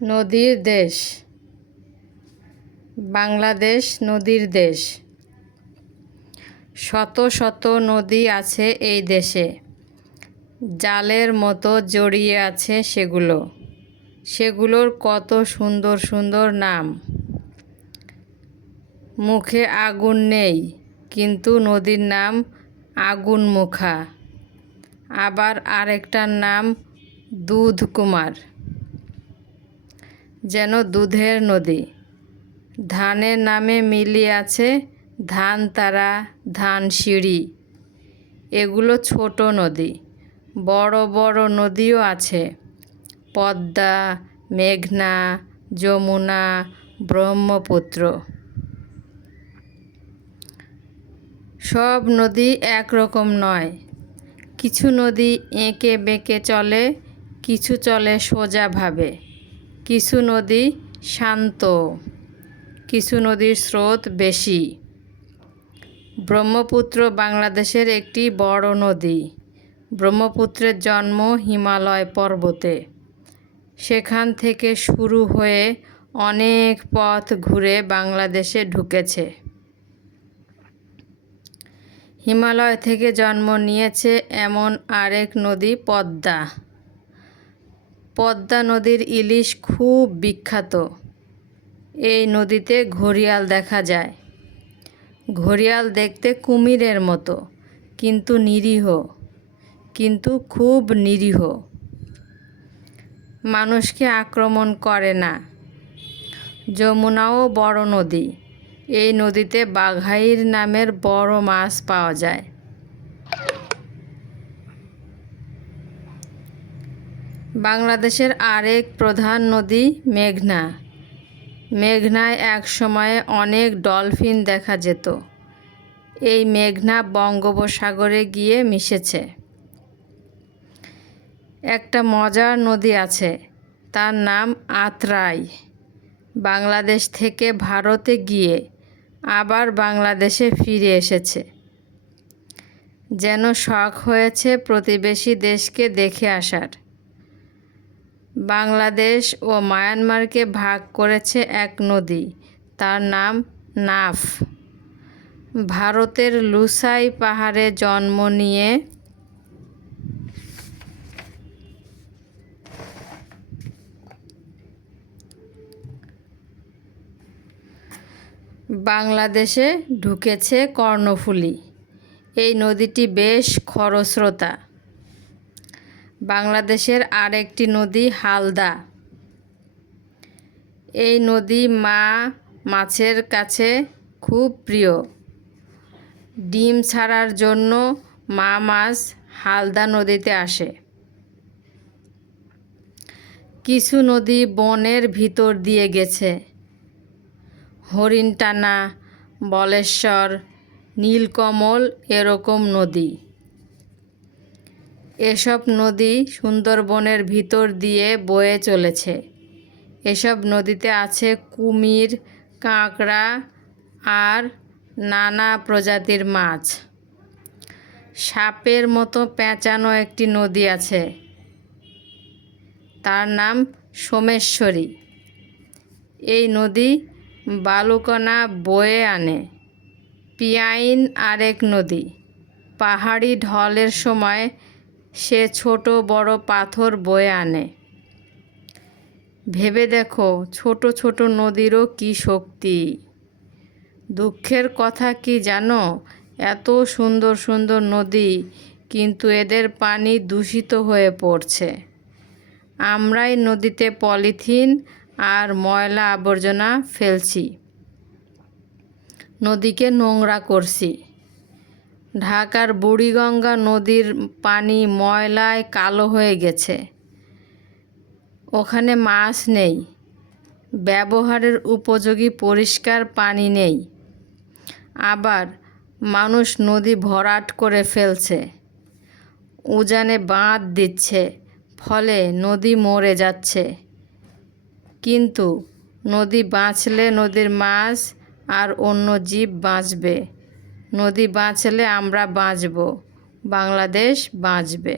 নদীর দেশ। বাংলাদেশ নদীর দেশ। শত শত নদী আছে এই দেশে, জালের মতো জড়িয়ে আছে সেগুলোর কত সুন্দর সুন্দর নাম। মুখে আগুন নেই, কিন্তু নদীর নাম আগুনমুখা। আবার আরেকটার নাম দুধকুমার, যেন দুধের নদী। ধানের নামে মিলিয়ে আছে ধানতারা, ধানসিঁড়ি। এগুলো ছোট নদী। বড় বড় নদীও আছে, পদ্মা, মেঘনা, যমুনা, ব্রহ্মপুত্র। সব নদী একরকম নয়। কিছু নদী এঁকে বেঁকে চলে, কিছু চলে সোজাভাবে। কিছু নদী শান্ত, কিছু নদীর স্রোত বেশি। ব্রহ্মপুত্র বাংলাদেশের একটি বড় নদী। ব্রহ্মপুত্রের জন্ম হিমালয় পর্বতে। সেখান থেকে শুরু হয়ে অনেক পথ ঘুরে বাংলাদেশে ঢুকেছে। হিমালয় থেকে জন্ম নিয়েছে এমন আরেক নদী পদ্মা। পদ্মা নদীর ইলিশ খুব বিখ্যাত। এই নদীতে ঘড়িয়াল দেখা যায়। ঘড়িয়াল দেখতে কুমিরের মতো, কিন্তু নিরীহ, কিন্তু খুব নিরীহ। মানুষকে আক্রমণ করে না। যমুনাও বড় নদী। এই নদীতে বাঘাইর নামের বড় মাছ পাওয়া যায়। বাংলাদেশের আরেক প্রধান নদী মেঘনা। মেঘনায় এক সময়ে অনেক ডলফিন দেখা যেত। এই মেঘনা বঙ্গোপসাগরে গিয়ে মিশেছে। একটা মজার নদী আছে, তার নাম আত্রাই। বাংলাদেশ থেকে ভারতে গিয়ে আবার বাংলাদেশে ফিরে এসেছে। যেন শখ হয়েছে প্রতিবেশী দেশকে দেখে আসার। বাংলাদেশ ও মায়ানমারকে ভাগ করেছে এক নদী, তার নাম নাফ। ভারতের লুসাই পাহাড়ে জন্ম নিয়ে বাংলাদেশে ঢুকেছে কর্ণফুলী। এই নদীটি বেশ খরস্রোতা। বাংলাদেশের আরেকটি নদী হালদা। এই নদী মাছের কাছে খুব প্রিয়। ডিম ছাড়ার জন্য মা মাছ হালদা নদীতে আসে। কিছু নদী বনের ভিতর দিয়ে গেছে। হরিণটানা, বলেশ্বর, নীলকমল এরকম নদী। এসব নদী সুন্দরবনের ভিতর দিয়ে বয়ে চলেছে। এসব নদীতে আছে কুমির, কাঁকড়া আর নানা প্রজাতির মাছ। সাপের মতো পেঁচানো একটি নদী আছে, তার নাম সোমেশ্বরী। এই নদী বালুকণা বয়ে আনে। পিয়াইন আরেক নদী। পাহাড়ি ঢলের সময় সে ছোট বড় পাথর বয়ে আনে। ভেবে দেখো, ছোট ছোট নদীরও কি শক্তি। দুঃখের কথা কি জানো, এত সুন্দর সুন্দর নদী, কিন্তু এদের পানি দূষিত হয়ে পড়ছে। আমরাই নদীতে পলিথিন আর ময়লা আবর্জনা ফেলছি, নদীকে নোংরা করছি। ঢাকার বুড়িগঙ্গা নদীর পানি ময়লায় কালো হয়ে গেছে। ওখানে মাছ নেই, ব্যবহারের উপযোগী পরিষ্কার পানি নেই। আবার মানুষ নদী ভরাট করে ফেলছে, উজানে বাঁধ দিচ্ছে, ফলে নদী মরে যাচ্ছে। কিন্তু নদী বাঁচলে নদীর মাছ আর অন্য জীব বাঁচবে। নদী বাঁচলে আমরা বাঁচব, বাংলাদেশ বাঁচবে।